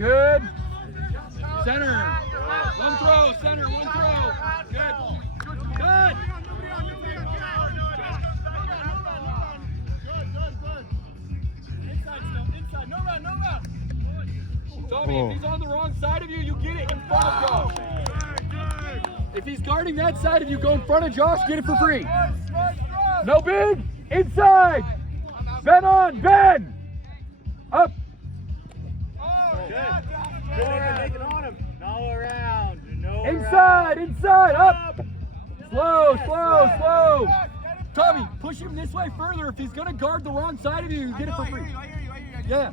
Good. Center. One throw, center, one throw. Good. Good. Inside, no run. Tommy, if he's on the wrong side of you, you get it in front of Josh. If he's guarding that side of you, go in front of Josh, get it for free. No big. Inside. Ben on, Ben. Up. Good. Make it on him. No around. Inside, up. Slow. Tommy, push him this way further. If he's gonna guard the wrong side of you, you get it for free. I hear you. Yeah.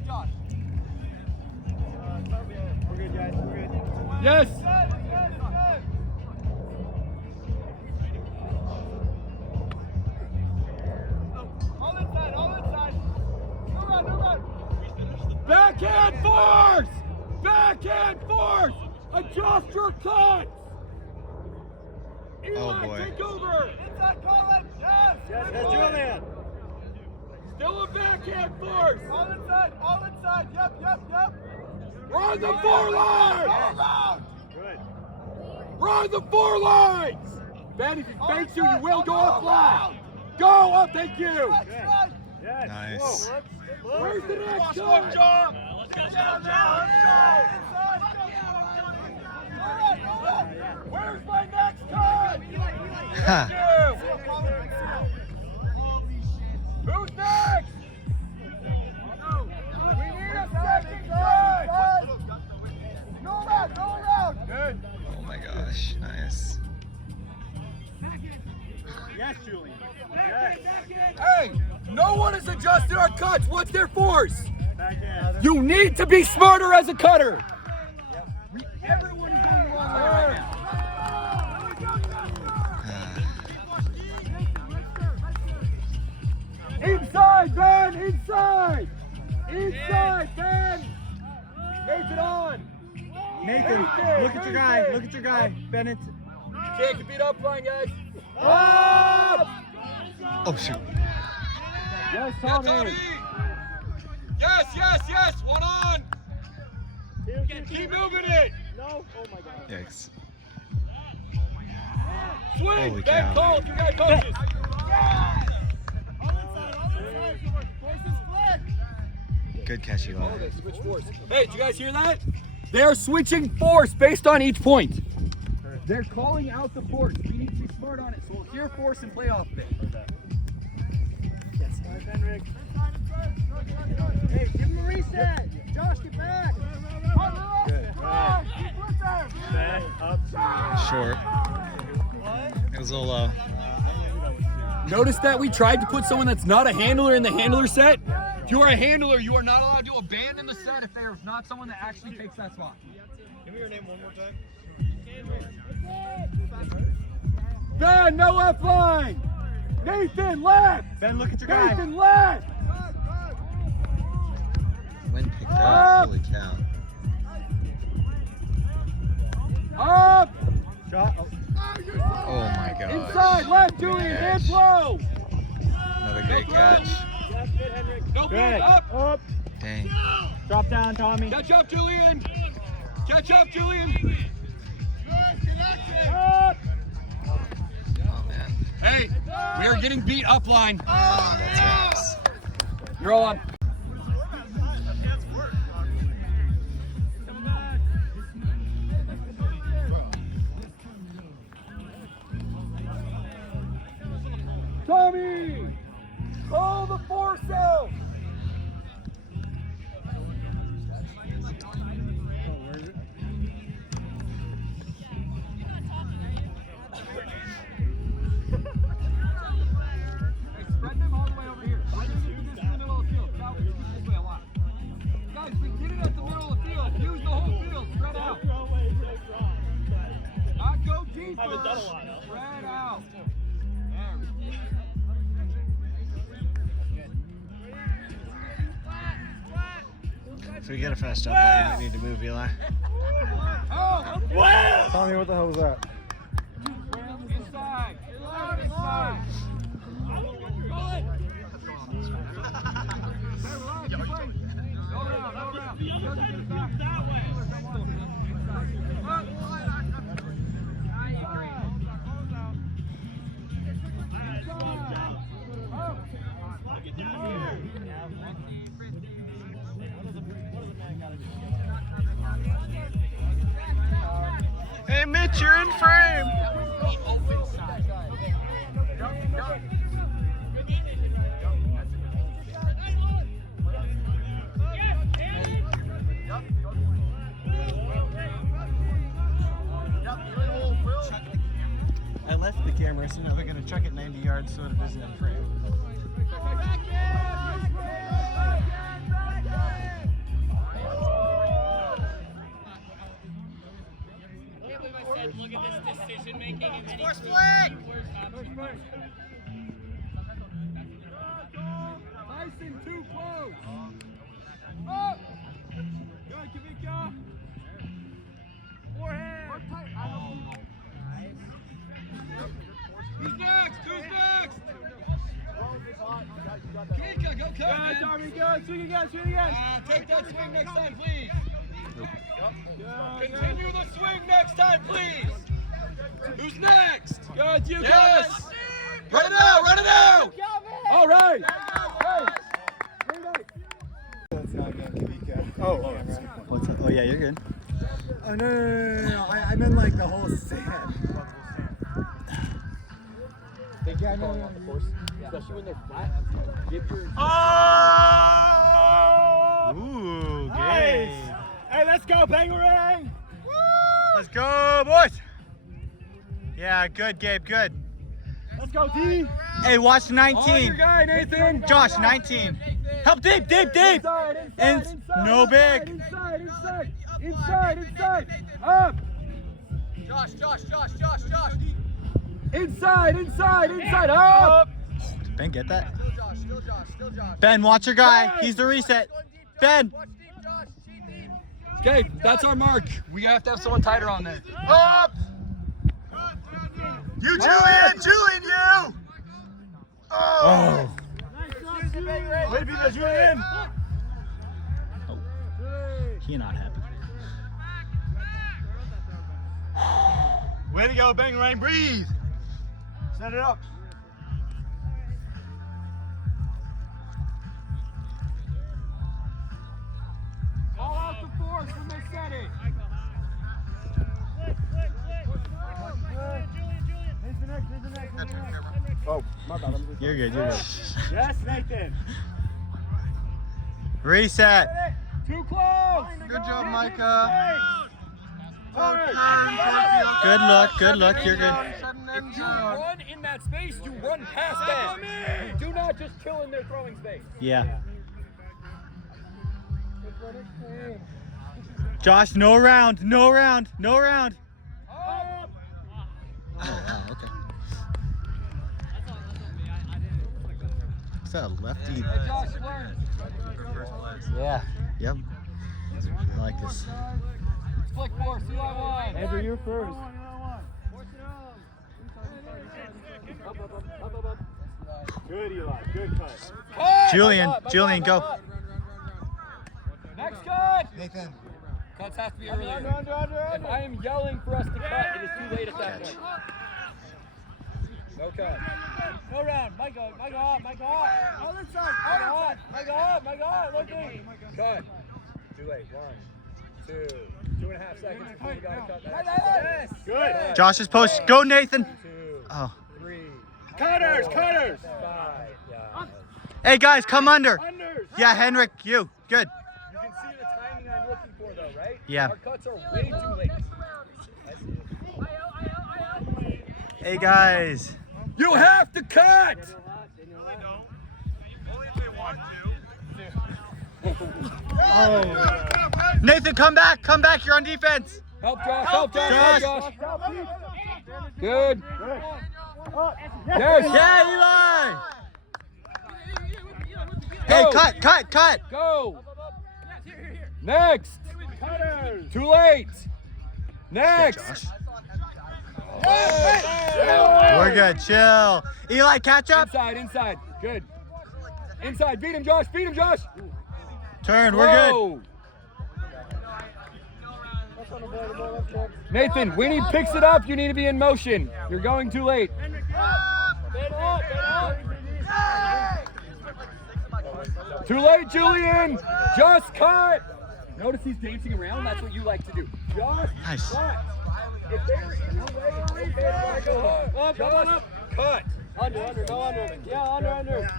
We're good, guys. We're good. Yes. All inside. No run. Backhand force. Adjust your cuts. Oh boy. Take over. Inside, Colin. Yes, Julian. Still a backhand force. All inside. Yep. Run the 4 lines. Good. Run the 4 lines. Ben, if he fakes you, you will go offline. Go up, thank you. Yes. Nice. Where's the next Let's one? go. Where's my next cut? Ha. Who's next? We need a second cut. Go around. Good. Oh my gosh, nice. Yes, Julian. Yes. Hey, no one has adjusted our cuts. What's their force? Backhand. You need to be smarter as a cutter. Everyone is going the wrong way right now. Inside, Ben! Inside, Ben! Nathan on! Nathan, look at your guy. Bennett. You can't compete up flying, guys. Up! Oh shoot. Yes, Tommy. Yes. One on. Keep moving it. No. Oh my God. Yikes. Swing. Holy Ben, cow. call if you got coaches. All inside. Force is flat. Good catch, Eli. Switch force. Hey, did you guys hear that? They're switching force based on each point. They're calling out the force. We need to be smart on it, so we'll hear force and play off of it. Yes. All right, Henrik. Hey, give him a reset. Josh, get back. Good. Back up. Short. It was a little low. Notice that we tried to put someone that's not a handler in the handler set. If you are a handler, you are not allowed to abandon the set if there is not someone that actually takes that spot. Give me your name one more time. Ben, no left line. Nathan, left. Ben, look at your guy. Nathan, left. Wind picked Up. up. Holy cow. Up. Shot. Oh my gosh. Inside, left, Julian, hand flow. Another great catch. Yes, good, Henrik. No good, up. Dang. Drop down, Tommy. Catch up, Julian. Catch up, Julian. Up. Oh man. Hey, we are getting beat up line. That's raps. You're all on. Tommy! Call the force out! Spread them all the way over here. Why don't you do this in the middle of the field? That way, this way a lot. Guys, we get it at the middle of the field. Use the whole field. Spread out. Not go deeper. Spread out. There we go. If we get a fast up, I might need to move, Eli. Oh, Tommy, what the hell was that? inside. Inside. Go around. Hey, Mitch, you're in frame. I left the camera, so now they're going to chuck it 90 yards so it isn't in frame. Look at this decision making and then Force flag! Tyson, too close. Up. Good, Kavika. Forehand. Who's next? Who's next? Kavika, go, Kevin. Good, Darby, good. Swing again, swing again. Take that swing next time, please. Continue the swing next time, please. Who's next? Good, you. Yes. Run it out, run it out. All right. That's not going Kavika. What's up? Oh yeah, you're good. Oh, no. I meant like the whole stand. Yeah, no. Especially when they're flat. Give your. Oh! Ooh, Nice. game. Hey, let's go, Bangarang! Let's go, boys. Yeah, good, Gabe, good. Let's go, D! Hey, watch On 19. your guy, Nathan. Josh, 19. Help deep, deep, deep. No big. Inside. Up. Josh. Inside. Up. Did Ben get that? Ben, watch your guy. He's the reset. Ben. Okay, that's our mark. We have to have someone tighter on there. Up. You, Julian, you! Oh. Way to be there, Julian! He not happy. Way to go, Bangarang, breathe! Set it up. Call out the force when they set it. Oh, my bad. You're good, you're good. Yes, Nathan. Reset. Too close. Good job, Micah. Good look, you're good. If you run in that space, you run past that. You do not just chill in their throwing space. Yeah. Josh, no round. Up. Oh, okay. Is that a lefty? Hey, Josh, learn. Yeah. Yep. I like this. Flick force, CY1. Andrew, you first. Good, Eli. Good cut. Cut. Julian, Up, Julian, go. up. Next cut. Nathan. Cuts have to be earlier. If I am yelling for us to cut, it is too late at that point. No cut. Go round. Mike up. Other side. Mike up. Looking. Cut. Too late. 1, 2, 2.5 seconds before we gotta cut that. Yes. Good. Josh's post. Go, Nathan. 2, Oh. 3, Cutters. 5. Yeah. Hey, guys, come under. Unders. Yeah, Henrik, you. Good. You can see the timing I'm looking for, though, right? Yeah. Our cuts are way too late. Hey, guys. You have to cut. Nathan, come back. You're on defense. Help Josh. Good. Yes. Yeah, Eli. Hey, Go. cut. Go. Next. Too late. Next. We're good. Chill. Eli, catch up. Inside. Good. Inside. Beat him, Josh. Turn. We're good. Whoa. Nathan, when he picks it up, you need to be in motion. You're going too late. Too late, Julian. Just cut. Notice he's dancing around. That's what you like to do. Just Nice. cut. If they were in the way, okay, go hard. Come on up. Cut. Under, go under. Yeah, under. Under.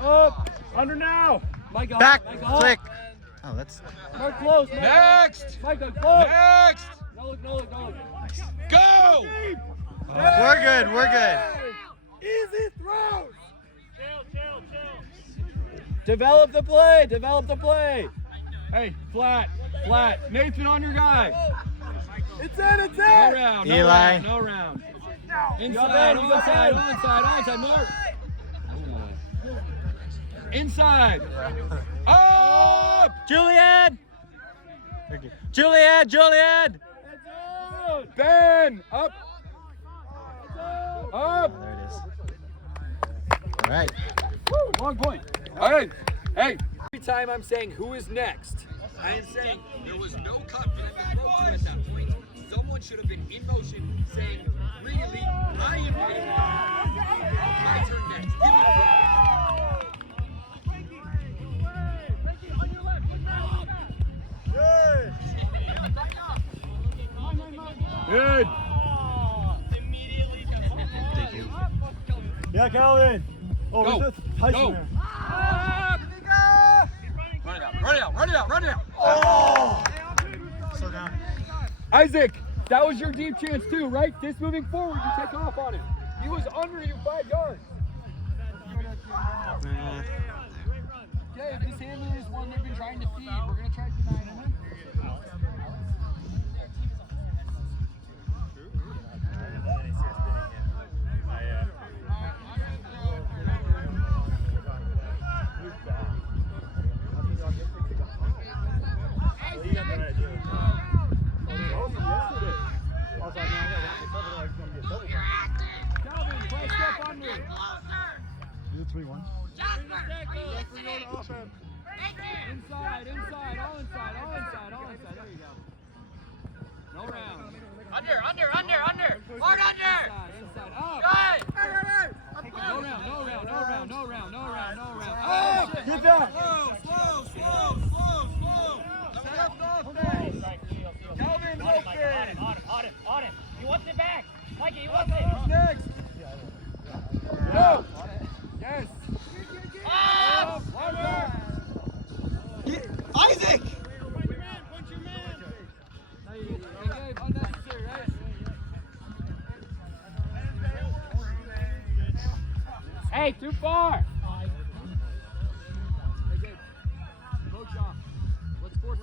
Up. Under now. Mike, Back, Mike, flick. Oh, that's Mark close. Mike. Next. Mike, close. Next. No look. Go. we're good. Easy throws. Chill. Develop the play. Hey, flat. Nathan on your guy. It's in. No round. Eli. No round. Inside, Onside, Mark. Inside. Up. Julian. Ben. Up. Oh, there it is. All right. Long point. All right. Hey. Every time I'm saying who is next, I am saying there was no cut for them to throw to at that point. Someone should have been in motion saying, really, I am ready. My turn next. Give me the ball. Good. Thank you. Yeah, Calvin. Oh, Go. that's Tyson Go. there. Run it out. Oh! Slow down. Isaac, that was your deep chance too, right? This moving forward, you take off on it. He was under you 5 yards. Okay, if this handler is one they've been trying to feed, we're going to try to deny him. Calvin, play step on me. Inside, all inside. There you go. No round. Under. Hard under. Inside, up. Good. No round. Up. Get down. Slow. Calvin, open. On him. He wants it back. Mikey, he wants it. Who's next? Go. Yes. Up. One more. Isaac! Okay, unnecessary, right? Hey, too far.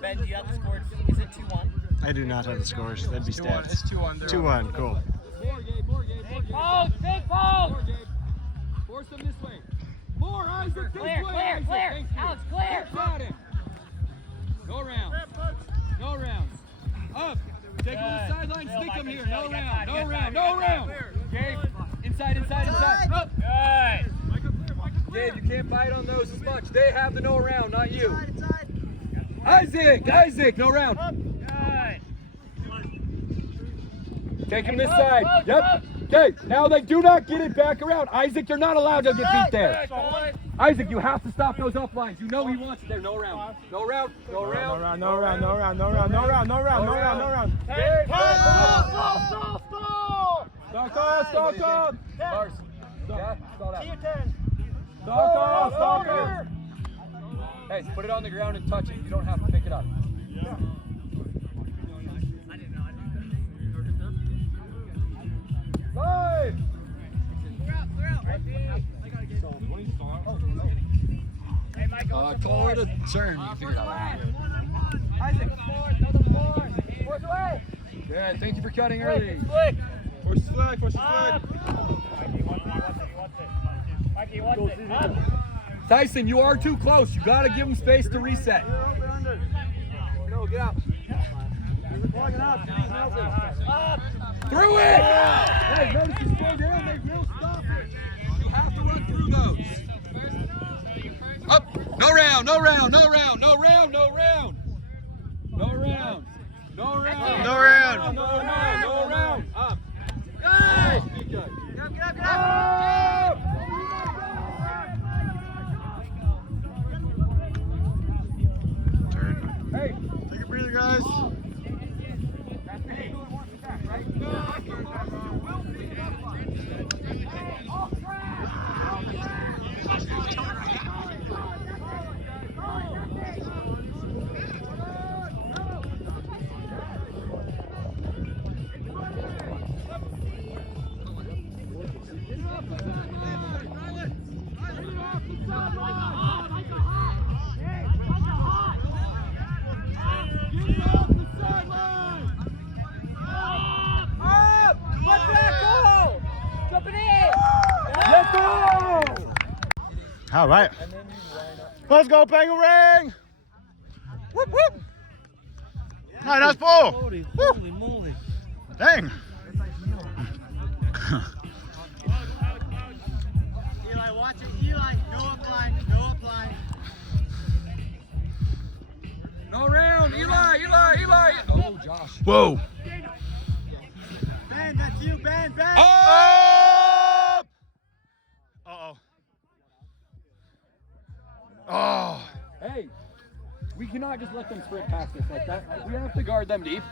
Ben, do you have the scores? Is it 2-1? I do not have the scores. That'd be stats. It's 2-1. 2-1, cool. Big pose! More, Gabe. Force them this way. More, Isaac, this way. Isaac. Clear. Thank you. Alex, clear. Got it. No rounds. Up. Take him to the sideline, stick him here. No round. Gabe, inside. Up. Good. Gabe, you can't bite on those as much. They have the no round, not you. Isaac, no round. Good. Take him this side. Yep. Okay, now they do not get it back around. Isaac, you're not allowed to get beat there. Isaac, you have to stop those up lines. You know he wants it there. No round. Hey, Stop. Lars. Yeah, stall that. Hey, put it on the ground and touch it. You don't have to pick it up. Live! Call it a turn. You can figure it out. Isaac. Force away. Good. Thank you for cutting early. Push the flag. Mikey wants it. Up. Tyson, you are too close. You got to give him space to reset. No, get out. Up. Through it! Hey, notice you slow down. They will stop it. You have to run through those. Up. No round. Up. Good. Get up. All right. Let's go, Bangarang! Whoop, whoop! Nice, nice ball! Holy moly. Dang! Eli, watch it. Eli, no upline. No upline. No round. Eli. Oh, Josh. Whoa! Ben, that's you. Ben. Oh! Uh-oh. Oh! Hey, we cannot just let them sprint past us like that. We have to guard them deep.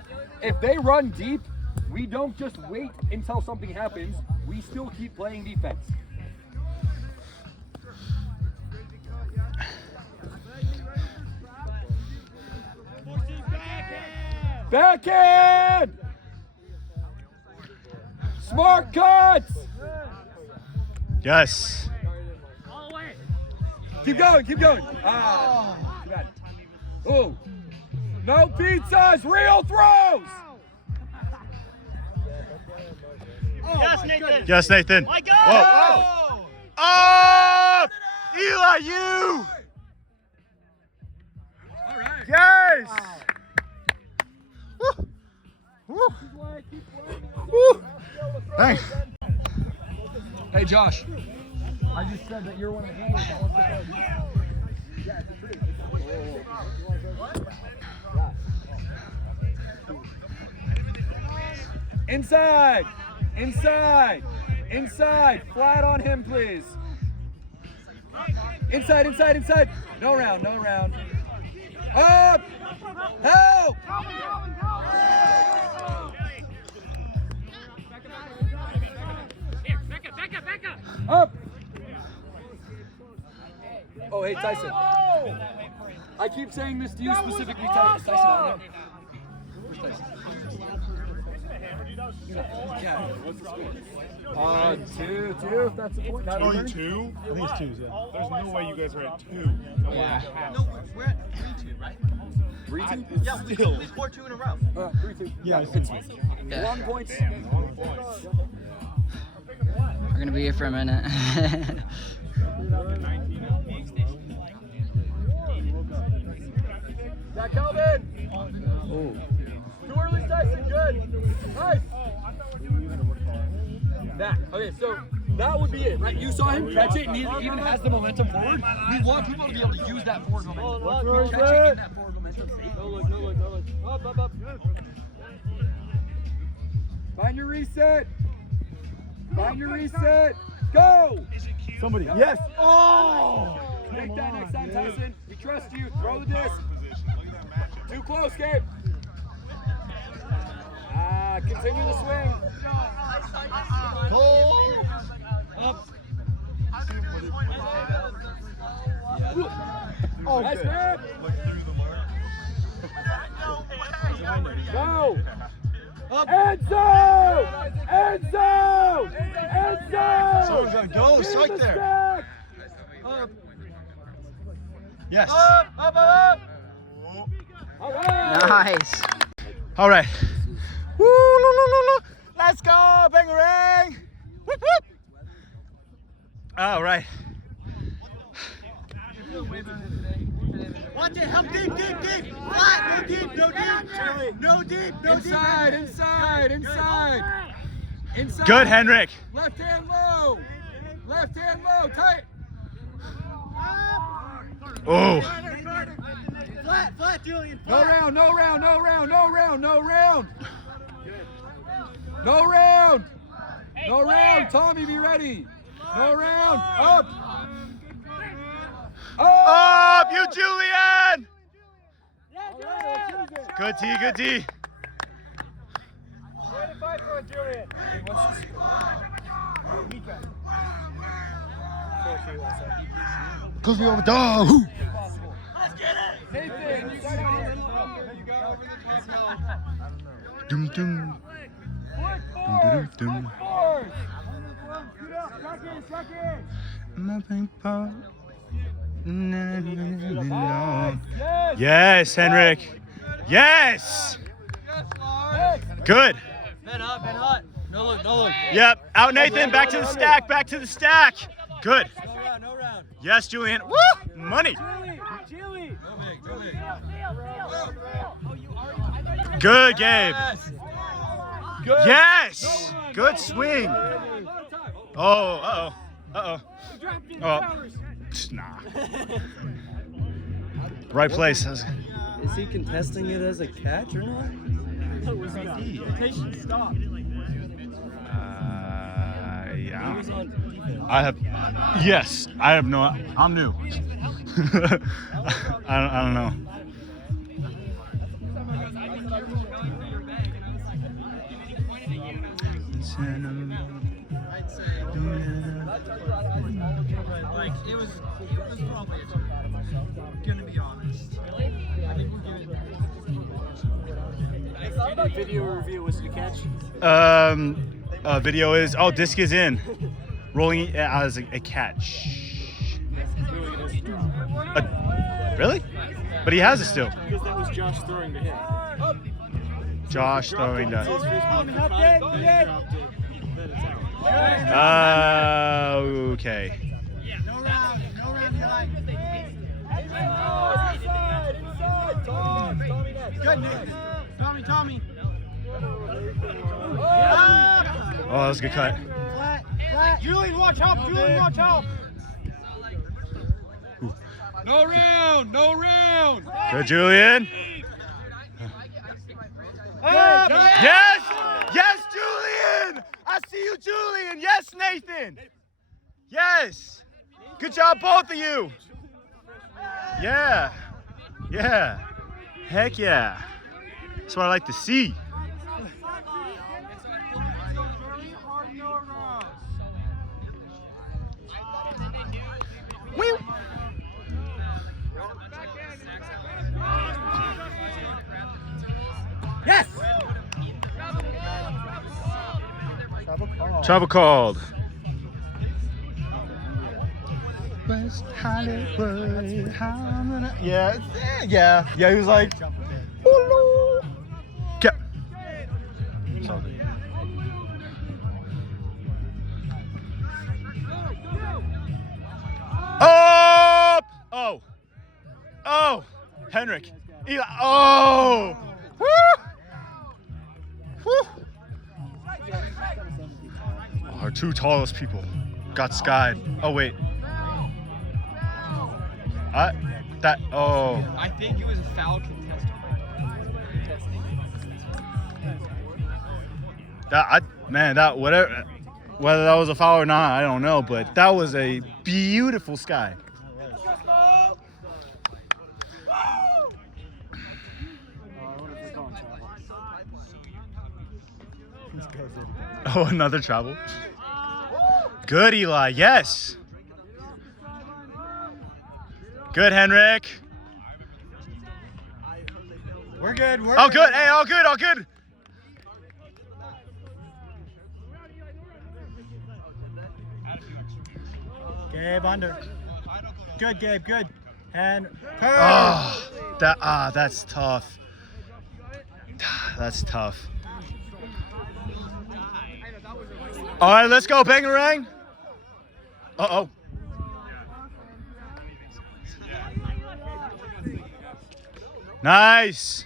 If they run deep, we don't just wait until something happens. We still keep playing defense. Backhand! Smart cuts! Yes. Keep going. Ah, too bad. Oh, no pizzas, real throws! Yes, Nathan. Yes, Nathan. My God. Whoa. Oh! Eli, you! All right. Yes! Woo! Woo! Woo! Thanks. Hey, Josh. I just said that you're one of the handlers that wants to go. Yeah, it's true. Inside. Flat on him, please. Inside. No round. Up! Help! Up! Oh, hey, Tyson. I keep saying this to you specifically, Tyson. Where's Tyson? Yeah, what's the score? 2-2, if that's the point. Not Only even. 2? I think it's 2, yeah. There's no way you guys are at 2. Yeah. No, we're at 3-2, right? 3-2? Yeah, we scored 2 in a row. 3-2. Yeah, it's Yeah. 1 point. We're gonna be here for a minute. Back Calvin. Oh. Too early, Tyson. Good. Nice. That. Okay, so that would be it, right? You saw him catch it, and he even has the momentum forward. We want people to be able to use that forward momentum. Catch it in that forward momentum. No look. Up. Find your reset. Go. Somebody. Yes. Oh! Take that next time, Tyson. We trust you. Throw the disc. Too close, Gabe. Continue the swing. Up. Oh, Nice good. grab. Go. End zone. Someone's gonna go. It's right there. Up. Yes. Up. All right. Nice. All right. Woo! Let's go, Bangarang! Whoop, whoop. All right. Watch it. Help deep. Flat. No deep. Inside. Good, Henrik. Left hand low. Tight. Oh. Flat, Julian. No round. No round. Tommy, be ready. No round. Up. Up, you Julian! Good D. Cause we over dog. Nathan, you got Dum dum. Dum. My paper. Yes, Henrik. Yes. Good. Ben hot. No look. Yep. Out, Nathan. Back to the stack. Good. No round. Yes, Julian. Woo! Money. Good, Gabe. Good. Yes. Good swing. Oh, uh-oh. Uh-oh. Oh. Nah. Right place. Is he contesting it as a catch or not? Yeah. I have. Yes, I have no. I'm new. I don't know. Like it was probably a turn. Gonna be honest. I think we'll give it. Video review was the catch. Video is disc is in, rolling as a catch. Really? But he has it still. Because that was Josh throwing to him. Josh throwing that. Okay. No round, Good, Nick. Tommy. Oh, that was a good cut. Flat. Julian, watch out. No round. Good, Julian. Yes, Julian. I see you, Julian. Yes, Nathan. Yes. Good job, both of you. Yeah. Heck yeah. That's what I like to see. Woo. Yes. Travel called. West Hollywood. Yeah. He was like, hello. Okay. Up! Oh! Henrik. Eli. Oh! Woo! Woo! Our two tallest people got skied. Oh wait. I think it was a foul contested. Whether that was a foul or not, I don't know, but that was a beautiful sky. Oh, another travel. Good, Eli. Yes. Good, Henrik. We're good. All good. Hey, all good. Gabe under. Good, Gabe. Good. And that's tough. That's tough. All right, let's go, Bangarang. Uh-oh. Nice.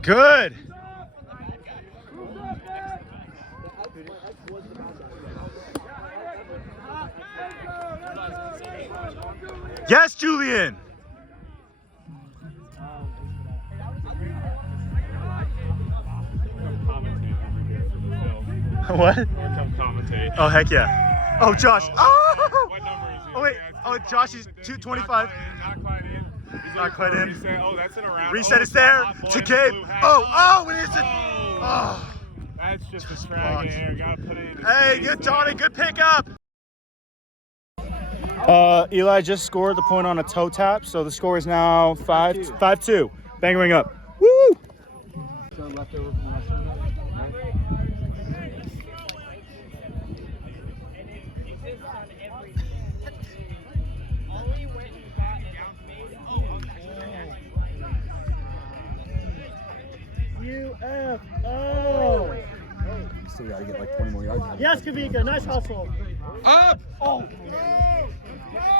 Good. Yes, Julian. What? Commentate. Oh, heck yeah. Oh, Josh. Oh! What number is he? Oh, wait. Oh, Josh is 225. Not quite in. He's Not quite in. Reset. Oh, that's in a round. Reset oh, is there hot boy to in the Gabe. blue hat. Oh, and it's a. Oh. That's just a strag in there. Gotta put it in. Hey, good, Johnny. Good pickup. Eli just scored the point on a toe tap, so the score is now 5-2. Bangarang up. Woo! So leftover from last time. UFO. Still gotta get like 20 more yards. Yes, Kavika. Nice hustle. Up! Oh.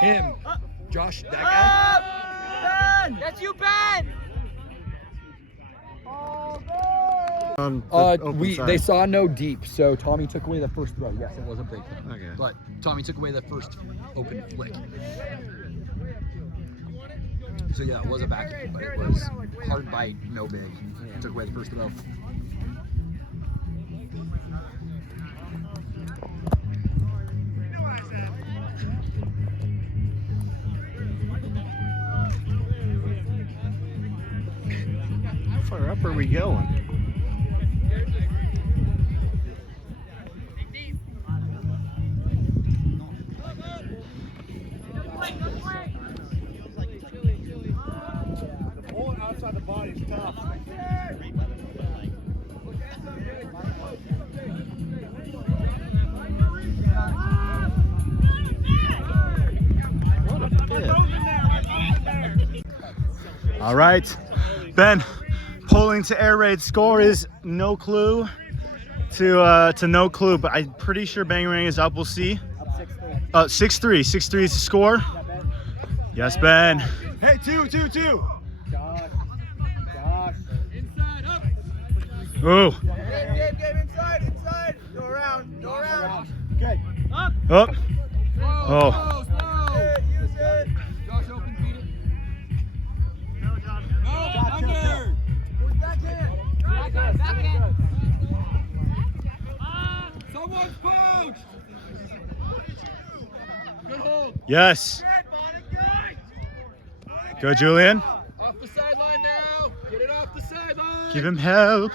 Him. Josh, that guy. Ben! That's you, Ben! They saw no deep, so Tommy took away the first throw. Yes, it was a break. Okay. But Tommy took away the first open flick. So yeah, it was a back, but it was hard bite, no big. Took away the first throw. How far up are we going? The bullet outside the body is tough. All right, Ben, polling to Air Raid score is no clue to no clue, but I'm pretty sure Bangarang is up. We'll see. 6-3. 6-3 is the score. Yes, Ben. Hey, 2-2-2. Inside, up. Ooh. Game, inside. Go around. Okay. Up. Up. Slow, Oh. slow. Use it. Josh, open, feed it. No, Josh, under. Back in. Someone's poached. Good hold. Yes. Go, Julian. Off the sideline now. Get it off the sideline. Give him help.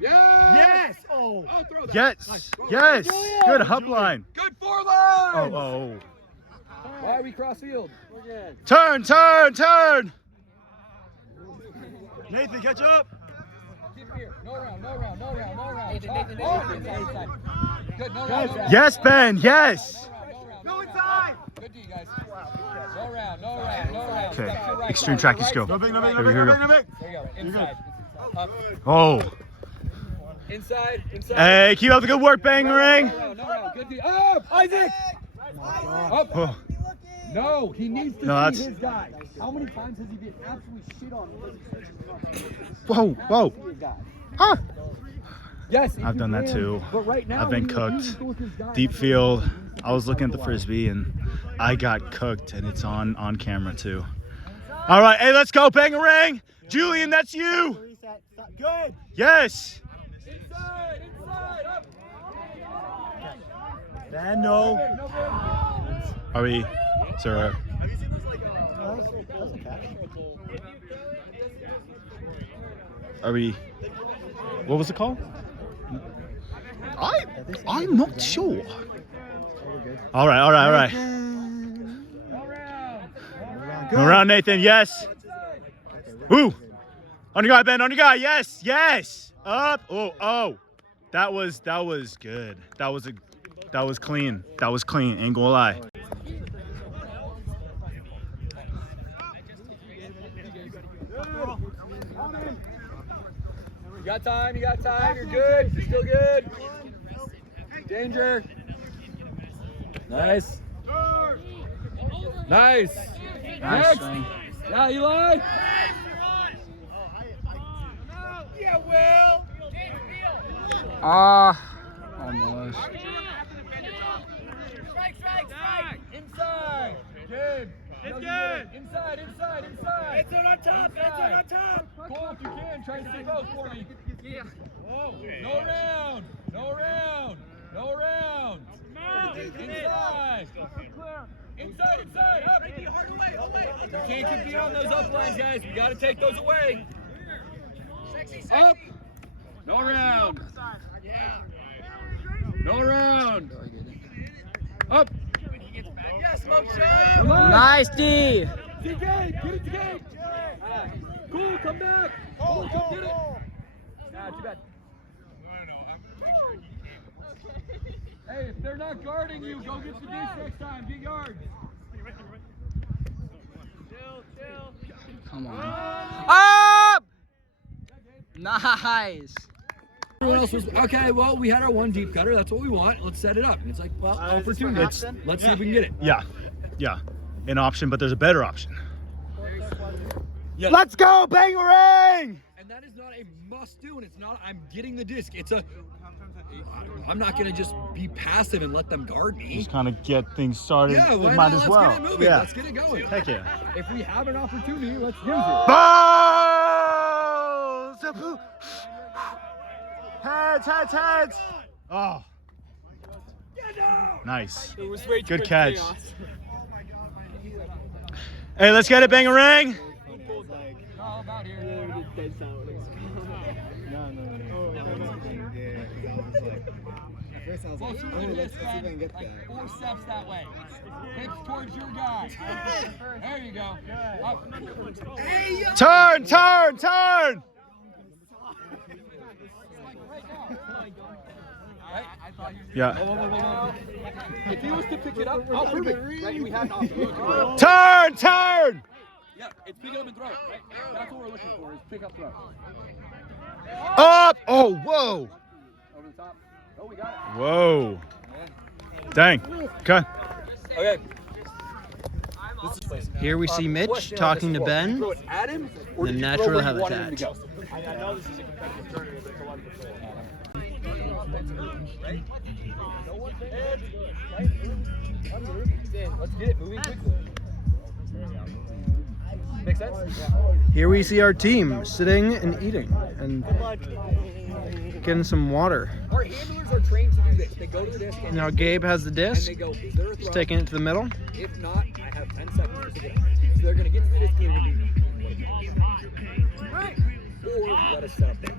Yes. Oh. Oh, throw that. Yes. Nice. Yes. Good hub line. Good four line. Oh. Why are we cross field? Turn. Nathan, catch up. Keep it here. No round. Nathan. Good, no round. Yes, Ben. Yes. Go inside. Good to you guys. No round. Okay. Step to the right. Extreme track, just go. No big. Here we go. There you go. Inside. Up. Oh. Inside. Hey, keep up the good work, Bangarang. No round. Good to you. Up. Isaac. Up. Oh. No, he needs to No, see that's- his guy. How many times has he been absolutely shit on? Whoa. Huh. Yes, if I've you done that can, too. But right now, I've been he cooked. refuses to go with his guy. Deep field. I was looking at the frisbee and I got cooked, and it's on camera too. All right, hey, let's go, Bangarang. Julian, that's you. Good. Yes. Inside, up. Ben, no. Are we? Sir. Are we? What was the call? I'm not sure. All right. Go around, Nathan. Yes. Woo. On your guy, Ben. On your guy. Yes. Up. Oh. That was good. That was clean. Ain't gonna lie. You got time. You're good. You're still good. Danger. Nice. Nice Next. swing. Yeah, Eli. Yeah, Will. Almost. Strike. Inside. Good. It's No, you good. get it. Inside. It's on top. Cool if you can. Try to stay close for me. Yeah. No round. Inside. Up. You can't compete on those up lines, guys. We got to take those away. Up. No round. Up. Yeah, smoke shot. Come on. Nice D. TK, get it to game. Cool, come back. Cool, come get it. Nah, too bad. Hey, if they're not guarding you, go get the deuce next time. Get yards. Come on. Up! Nice. Everyone else was okay. Well, we had our one deep cutter. That's what we want. Let's set it up. And it's like, well, opportunity. Let's see if we can get it. Yeah. yeah, an option, but there's a better option. Yeah. Let's go, Bangarang! And that is not a must do, and it's not, I'm getting the disc. It's a, I'm not going to just be passive and let them guard me. Just kind of get things started. Yeah, why might not? as Let's well. get it moving. Yeah. Let's get it going. Heck yeah. If we have an opportunity, let's use it. Balls! Heads, heads, heads! Oh. Nice. It was way too Good much catch. chaos. Hey, let's get it, Bangarang! How about here? Closer to the disc, Ben. Like 4 steps that way. Hips towards your guy. There you go. Up. Turn, turn, turn! Yeah. If he was to pick it up, oh, perfect. Right, we have an option. Turn, turn! Yeah, it's pick it up and throw. Right? That's what we're looking for, is pick up, throw. Up! Oh, whoa! Over the top. Oh, we got it. Whoa. Dang. Okay. Okay. Here we see Mitch talking to Ben. Throw it at him, or The did you throw natural where you wanted him habitat. to go? I know this is a competitive tournament, but it's a lot of fun. Let's get it moving quickly. Make sense? Here we see our team sitting and eating and getting some water. Our handlers are trained to do this. They go to the disc and, Now Gabe has the and disc. they go, is there a He's throw? taking it to the middle. If not, I have 10 seconds to get out. So they're going to get to the disc and they're going to do or let us set up there.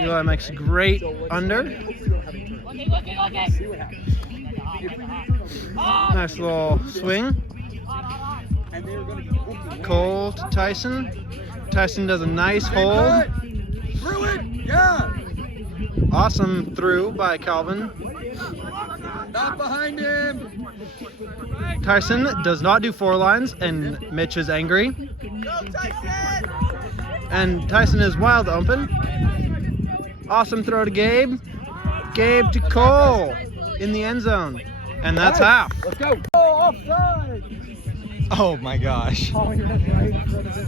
Eli makes a great So let's under. hopefully we don't have any turn. See what happens. If we Nice little swing. and they're going to be Cole to Tyson. Tyson does a nice hold. through it! Yeah! Awesome through by Calvin. Not behind him! Tyson does not do 4 lines, and Mitch is angry. And Tyson is wild open. Awesome throw to Gabe. Gabe to Cole in the end zone. And that's half. Let's go! Oh, offside! Oh my gosh. Oh, you're right in front of him.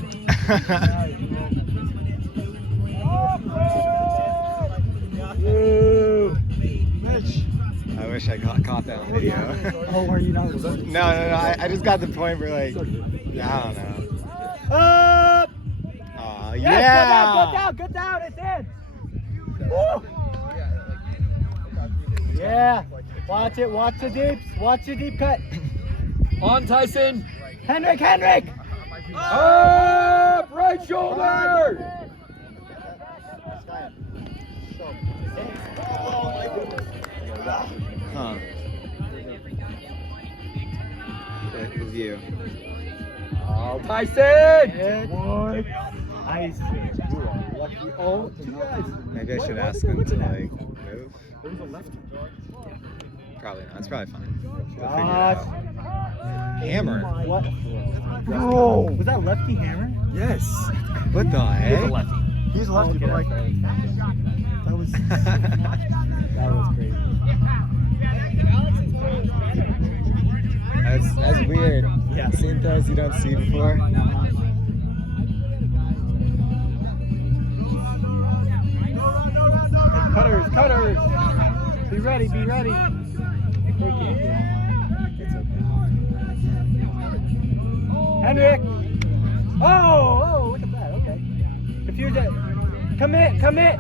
Mitch. I wish I caught that on video. Oh, are you not? No, I just got the point where, like, I don't know. Up! Aw, Yes, yeah! Good down, it's in! Woo! Yeah, watch the deeps, watch the deep cut. On Tyson! Henrik! Up! Right shoulder! Huh. The view. Oh, Tyson! What? Nice. Oh, Maybe I should ask them to, like, move. Probably not. It's probably fine. We'll figure it out. Hammer? What? Bro, was that lefty hammer? yes. What the heck? He's lefty, but like that was crazy. That's weird. Yeah. Seeing throws you don't see before. Cutters. Be ready. Henrik. Oh, look at that. Okay. Confuse it. Commit.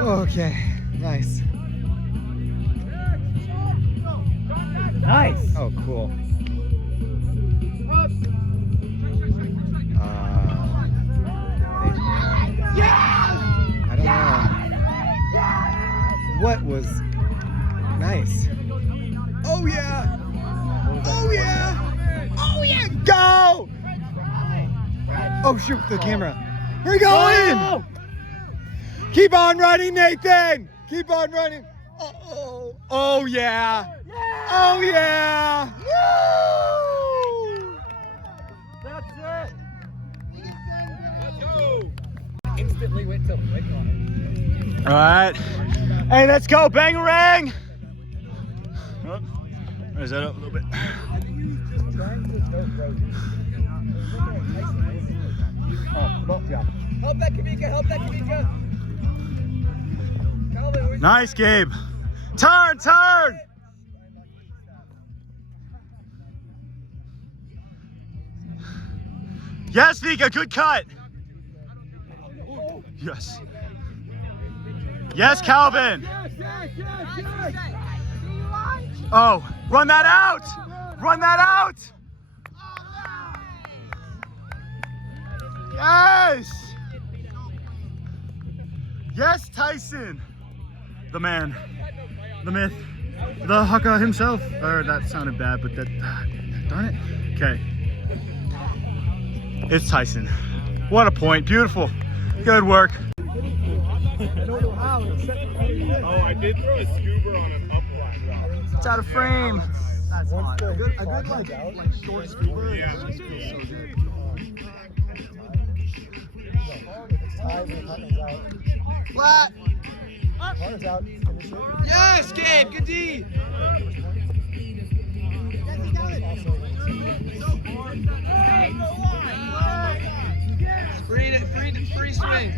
Okay. Nice. Nice. Oh, cool. I don't know. What was nice? Oh yeah! Oh yeah! Go! Oh shoot, the camera. We're going! Keep on running, Nathan! Keep on running! Oh, oh yeah! Oh yeah! Woo! That's it. Instantly went to lick on it. All right. Hey, let's go, Bangarang! Oh, is that up a little bit? Help that Kamika, help that Kamika. Calvin, where's Nice, Gabe. Turn, turn. Yes, Vika, good cut. Yes. Yes, Calvin. Oh, run that out. Run that out. Yes. Yes, Tyson. The man, the myth, the Haka himself. Or that sounded bad, but that, darn it. Okay. It's Tyson. What a point. Beautiful. Good work. Oh, I did throw a scuba on an upright. It's out of frame. That's hot. a good like short scuba. Yeah. Flat. Corner's out. Yes, Gabe, good D. Free swing.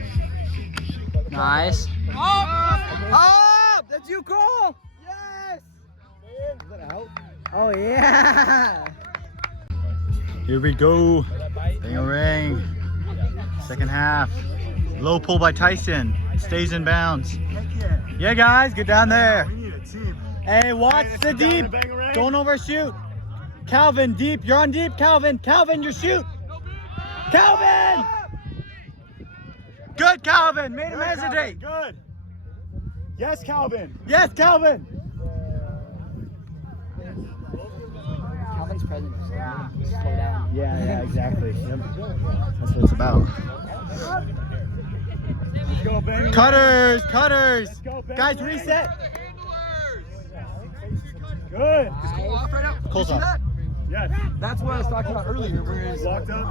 Nice. Up! That's you, Cole! Yes! Is that out? Oh, yeah! Here we go. Bangarang. Second half. Low pull by Tyson. Stays in bounds. Yeah, guys, get down there. Hey, watch the deep. Don't overshoot. Calvin, deep. You're on deep, Calvin. Calvin, you shoot. Calvin! Good, Calvin. Made him hesitate. Good. Yes, Calvin. Yes, Calvin. Calvin's present. Slow down. Yeah, exactly. Yep. That's what it's about. Let's go, baby. Cutters, cutters. Go, guys, reset. Good. Just go off right now. Cole's You see off. that? Yes. That's what I was talking about earlier. Where he's Walked up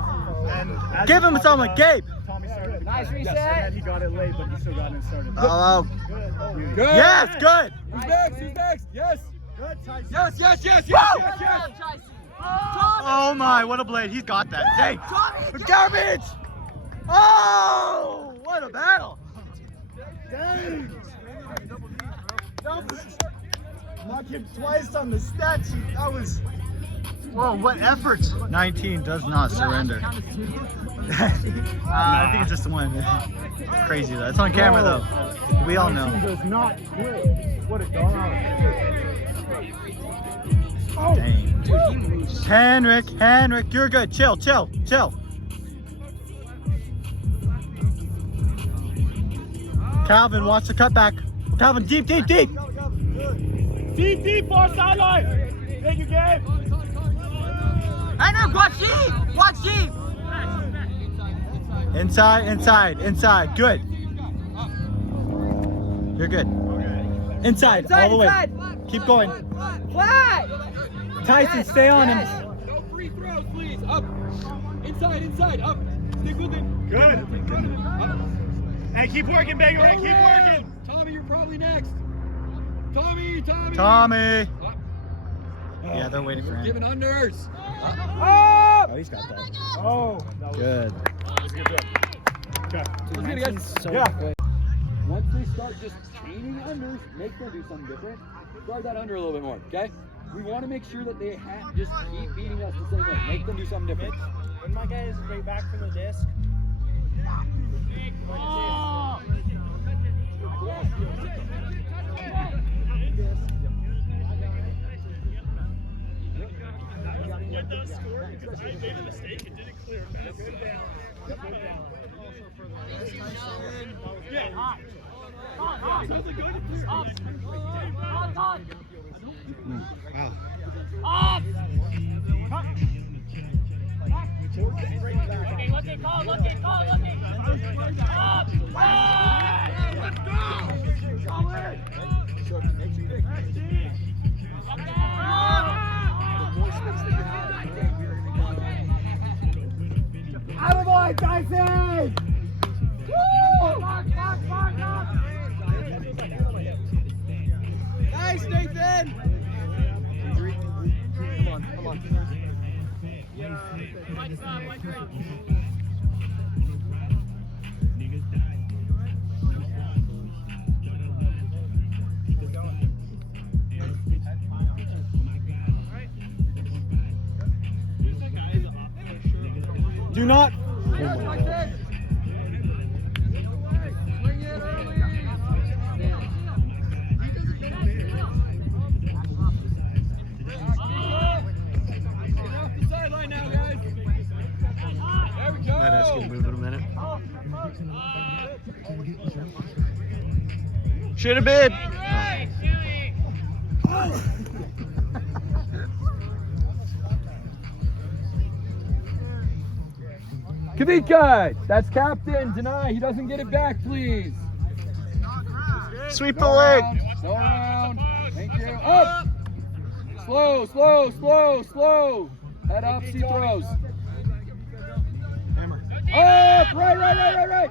and Give him someone, Gabe. Tommy started. Nice reset. Yes, and he got it late, but he still got it started. Oh, Good. Good. yes, good. Who's next? Who's next? Yes. Good, Tyson. Yes, yes, yes, Woo! yes, yes, yes. Oh my, what a blade. He's got that. Dang. Garbage. Oh, what a battle. Dang. Knock him twice on the stat sheet. That was. Whoa, what effort. 19 does not surrender. I think it's just one. Crazy though. It's on camera though. We all know. Does not quit. What a dog. Dang. Henrik, you're good. Chill. Calvin, watch the cutback. Calvin, deep. Deep, far sideline. Thank you, Gabe. I know, watch deep. Inside. Good. You're good. Inside, all the way. Keep going. Flat! Tyson, stay on him. No free throws, please. Up. Inside. Up. Stick with him. Good. Up. Hey, keep working, Bangarang. Keep working. Tommy, you're probably next. Tommy. Tommy. Up. Yeah, they're waiting for him. Giving unders. Oh, he's got that. Oh, that was Good. good job. Okay. Let's get it, guys. Yeah. Once they start just chaining unders, make them do something different. Guard that under a little bit more, okay? We want to make sure that they just keep beating us the same way. Make them do something different. When my guy is right back from the disc. Attaboy, Tyson! Nice, Nathan! Come on. Do not. Might ask you to move in a minute. Should have been. Kavika, that's captain. Deny. He doesn't get it back, please. Sweep the leg. Go around. Thank you. Up. Slow, slow, slow, slow. Head up, see throws. Up. Right.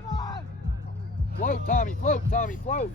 Float, Tommy. Float, Tommy. Float.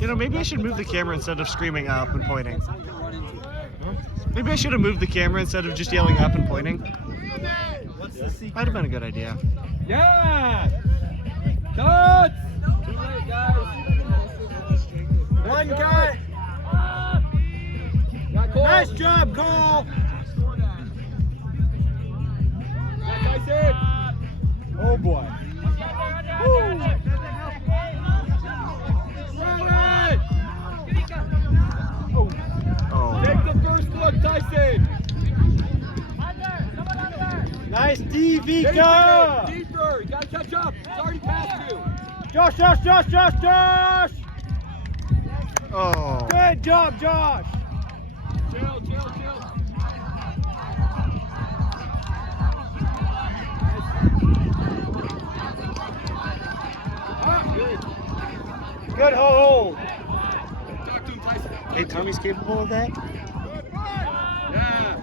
You know, maybe I should move the camera instead of screaming up and pointing. Maybe I should have moved the camera instead of just yelling up and pointing. Might have been a good idea. Yeah! Cut! Too late, guys. One cut. Nice job, Cole. Oh boy. Oh. Take the first look, Tyson. Nice D, Deeper. Vika. Deeper. You gotta catch up. It's already past you. Josh. Oh. Good job, Josh. Chill. Good hold. Talk to him, Tyson. Hey, Tommy's capable of that? Yeah.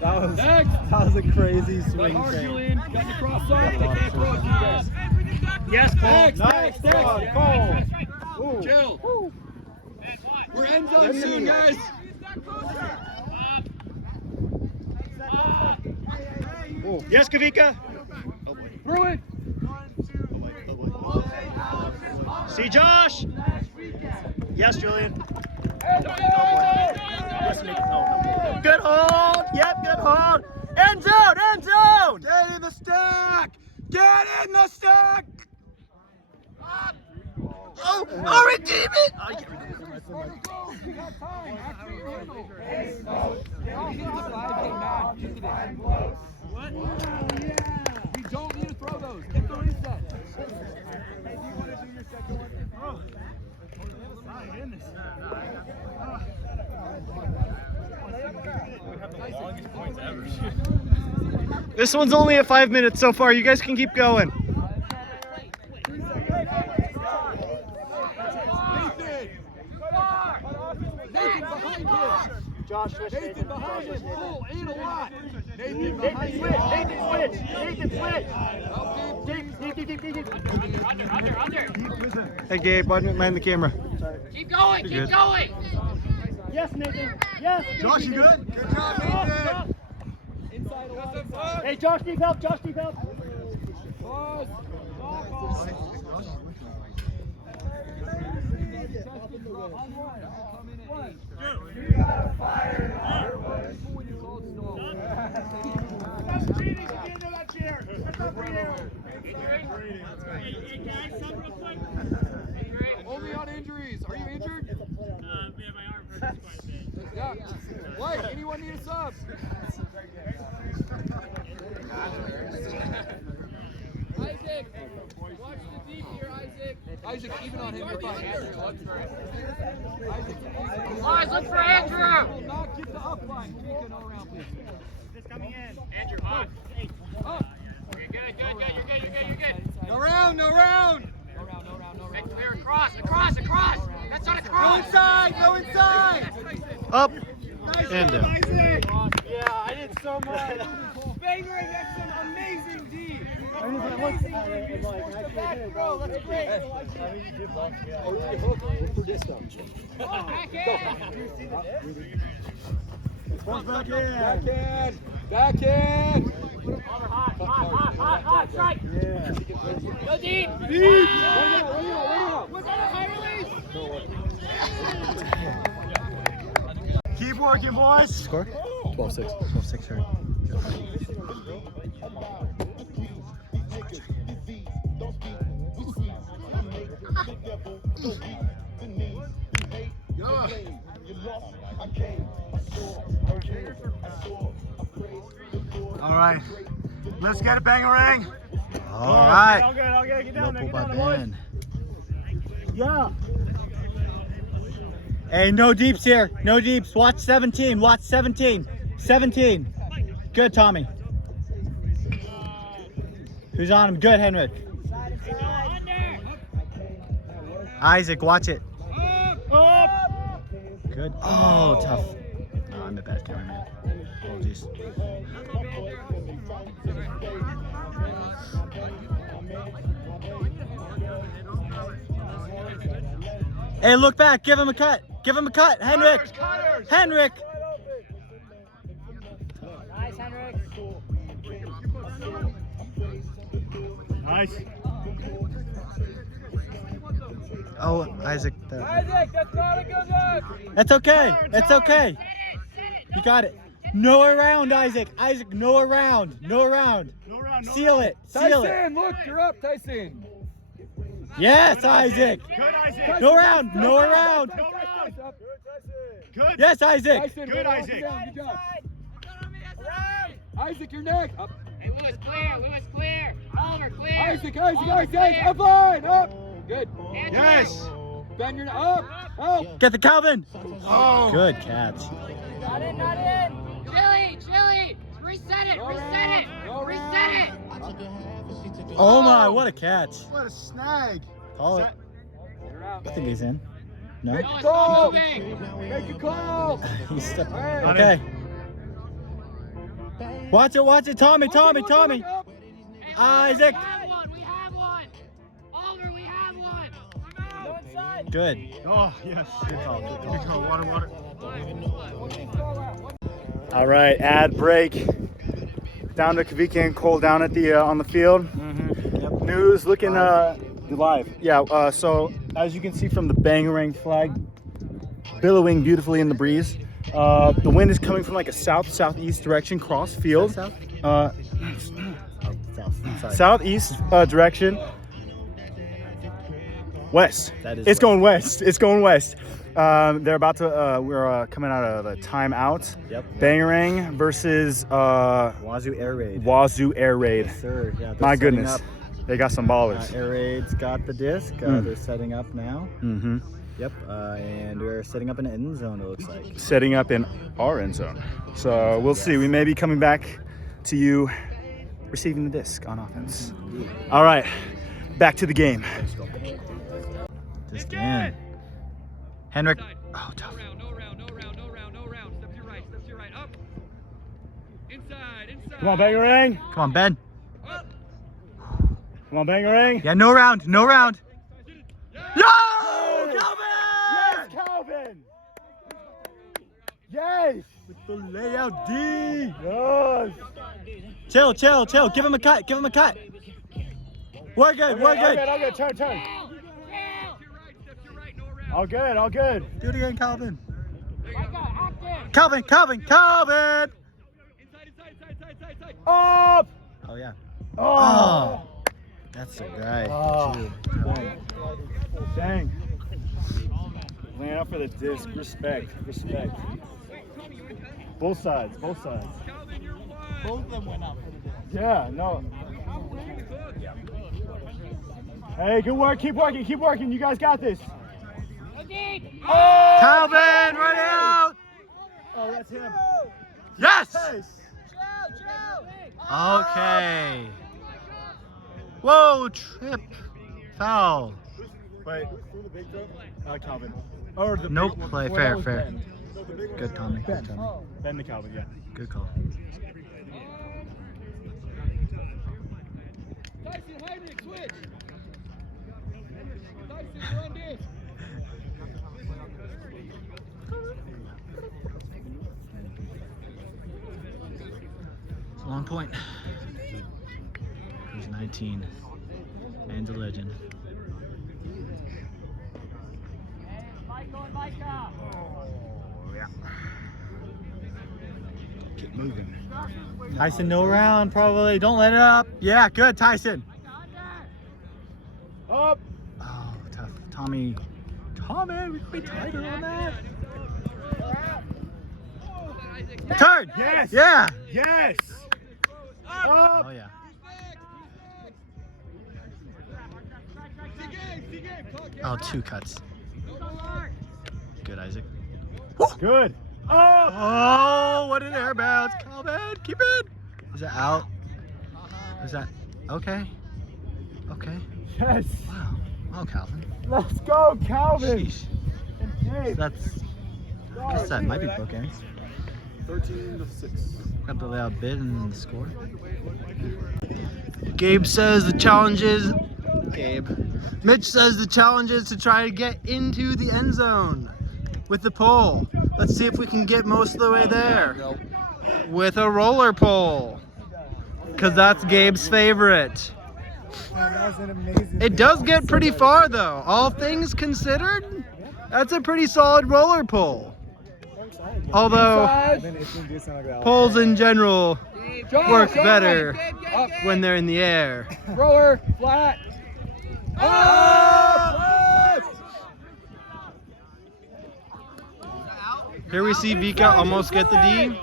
That was a crazy Got swing. hard, Shane. Julian. Got the cross off. They can't throw it to you guys. Yes, Cole. Nice job, Cole. Ooh. Chill. We're end zone soon, guys. Yes, Kavika. Through it. See Josh. Yes, Julian. Good hold. Yep, good hold. End zone. Get in the stack! Get in the stack! Oh, redeem it. Oh, you can't redeem it. We don't need to throw those. Get the reset. This one's only at 5 minutes so far. You guys can keep going. Nathan behind him. Josh, Nathan behind him. Pull, ain't a lot. Nathan Nathan behind switch. him. Nathan switch. Deep. Hey, Gabe, why don't you mind the camera? Keep going, You're keep good. going. Yes, Nathan. Yes. Josh, you good? Good job, Nathan. Hey, Josh needs help. Pause. Only on injuries. Are you injured? Yeah, my arm hurts quite a bit. Yeah. What? Anyone need a sub? Isaac, watch the deep here, Isaac. Isaac, even on him. Isaac, Guys, look for Andrew. will not get the up line. Kavika, no around, please. Just coming in. Andrew, hot. Up. You're good. You're good. No round. Clear across, across, across. That's not a Go cross. inside, go inside. Up Nice and one, down. Isaac. Yeah, I did so much. Bangarang, that's some amazing D. I mean, but look at it and like, Push the actually back hit it. throw, that's great. I mean, you did block me out. Look for distance. Back in. Back in. Back in. Hot, strike. Yeah. Go deep. Was that a high release? Keep working, boys. Score? 12-6. 12-6, sure. All right. Let's get it, Bangarang. All right. All good. Get down there, Local get by down there, boys. Ben. Yeah. Hey, no deeps here. No deeps. Watch 17. Watch 17. 17. Good, Tommy. Who's on him? Good, Henrik. Isaac, watch it. Up. Good. Oh, tough. Oh, I'm a bad cameraman. Apologies. Hey, look back. Give him a cut. Give him a cut. Henrik. Henrik. Nice, Henrik. Nice. Oh, Isaac. Isaac, that's not a good look. That's okay. It's okay. You got it. No around, Isaac. Isaac, no around. No around. No round, no Seal round. it. Seal it. Tyson, look, you're up, Tyson. Yes, Isaac. Good, Isaac. No around. No around. No round. Good. Yes, Isaac. Tyson, Good, right off Isaac. the down, good job. Isaac, your neck. Up. Hey, Lewis, clear. Lewis, clear. Oliver, clear. Isaac, Oliver, clear. up line, up. Good. Andrew. Yes. Ben, you're up. Up. Get the Calvin. Oh. Good catch. Not in, not in. Chili. Reset it. Reset it. Reset it. Oh my, what a catch. What a snag. Call it. You're out. I think he's in. No? Make Noah's a call. moving. Make a call. He's stepping. Hey. Okay. Watch it, Tommy. Up. Hey, Isaac. We have one. Oliver, we have one. Go inside. Good. Oh, yes. Good call. Good call. Water. All right, ad break. Down to Kavika and Cole down at the on the field. Yep. News looking live. Yeah. So as you can see from the Bangarang flag billowing beautifully in the breeze, the wind is coming from like a southeast direction cross field. South? Uh, South. Sorry. southeast direction. West. That is It's west. going west. It's going west. They're about to. We're coming out of the timeout. Yep. Bangarang versus WSU Air Raid. WSU Air Raid. Yes, sir. Yeah, they're My setting goodness, up. they got some ballers. Air Raid's got the disc. They're setting up now. Mm-hmm. Yep. And we're setting up an end zone, it looks like. Setting up in our end zone. So we'll see. We may be coming back to you receiving the disc on offense. All right, back to the game. Disc in. Henrik. Oh, tough. No round. Step to your right. Up. Inside. Come on, Bangarang. Come on, Ben. Come on, Bangarang. Yeah, no round. Yo! Yes, Calvin. Yes. With the layout D. Yes. Chill. Give him a cut. We're good. Okay, turn. Step to your right. No round. All good. Do it again, Calvin. Active. Calvin. Inside. Up. Oh, yeah. Oh. That's the guy. Oh. Dang. Laying up for the disc. Respect. Both sides. Both of them went up for the disc. Yeah, no. Hey, good work. Keep working. You guys got this. Go deep. Oh! Calvin, run out. Oh, that's him. Yes. Chill. Okay. Whoa, trip. Foul. Wait. Calvin. Or the Nope, big- play well, fair, that was fair. Ben. No, the big one. Good, Tommy. Ben. Good, Tommy. Ben the Calvin, yeah. Good call. Tyson, Heinrich, switch. Tyson, run in. It's a long point. He's 19. Man's a legend. Michael and Micah. Keep moving. Tyson, no round, probably. Don't let it up. Yeah, good, Tyson. Up. Oh, tough. Tommy. Tommy, we can be tighter on that. Turn! Yes. Yeah! Yes. Up. Oh, yeah. Oh, 2 cuts. Good, Isaac. Good. Up. Oh, what an air bounce. Calvin, keep it. Is that out? Is that okay? Okay. Yes. Wow. Oh, Calvin. Let's go, Calvin. Sheesh. And Gabe. That's. I guess that might be bookends. 13-6. Got the layout bid and the score. Gabe says the challenge is. Mitch says the challenge is to try to get into the end zone with the pole. Let's see if we can get most of the way there. With a roller pole. Because that's Gabe's favorite. That was an amazing. It does get pretty far though. All things considered, that's a pretty solid roller pole. Although poles in general work better when they're in the air. Thrower, flat. Here we see Vika almost get the D.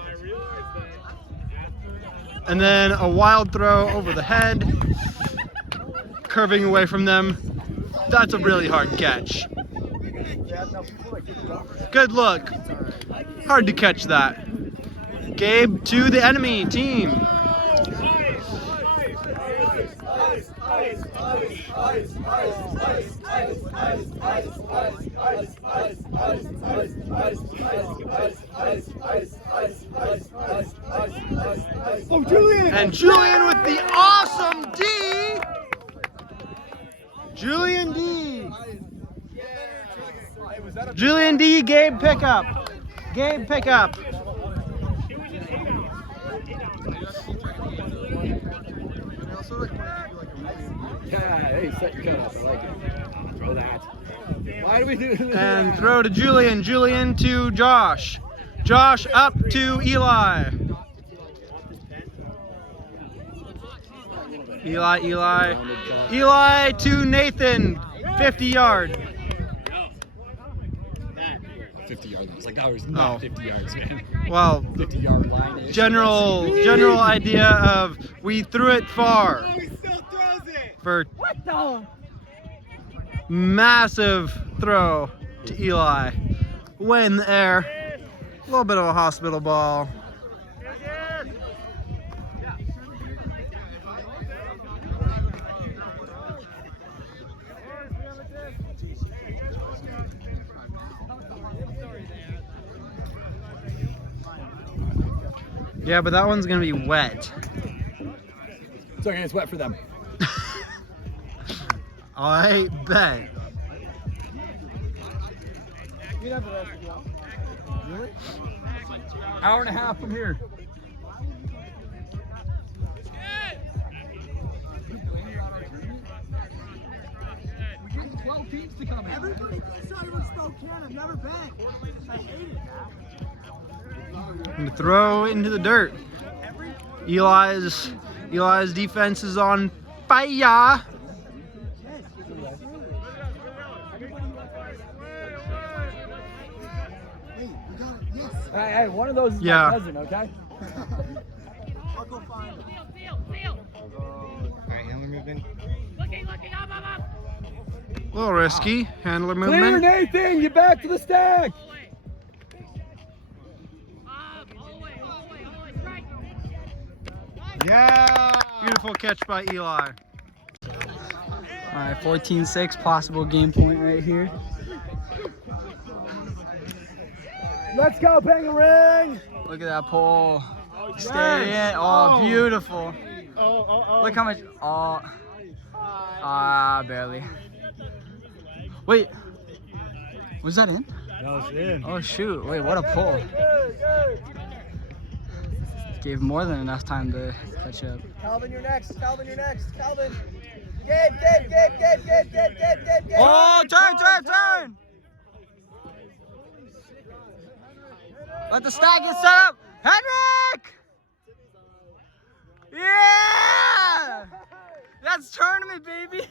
And then a wild throw over the head, curving away from them. That's a really hard catch. Good look. Hard to catch that. Gabe to the enemy team. Oh, Julian! And Julian with the awesome D. Julian D. Julian D. Gabe pickup. Gabe pickup. Yeah, hey, set your cut up. I like it. Throw that. Why do we do this? And throw to Julian. Julian to Josh. Josh up to Eli. Eli to Nathan. 50-yard. 50 yards. I was like, that was not Oh. 50 yards, man. Well, 50-yard line. general idea of we threw it far. He still throws it. For massive throw to Eli. Way in the air. A little bit of a hospital ball. Yeah, but that one's gonna be wet. It's okay, it's wet for them. I bet. Hour and a half from here. We get 12 teams to come in. Everybody thinks I was Spokane. I've never been. I hate it. And throw into the dirt. Eli's defense is on fire. Hey, one of those is Yeah. my cousin, okay? I'll go find him. Field. Alright, handler movement. Looking, up. A little risky. Handler Clear, movement. Nathan! Get back to the stack! All the way, strike. Yeah! Beautiful catch by Eli. All right, 14-6, possible game point right here. Let's go, Bangarang! Look at that pole. Stay in. Oh, beautiful. Look how much. Oh. Barely. Wait. Was that in? That was in. Oh, shoot. Wait, what a pull. Gave more than enough time to catch up. Calvin, you're next. Calvin, you're next. Calvin. Gabe. Oh, turn! Let the stack get set up. Henrik! Yeah! That's tournament, baby.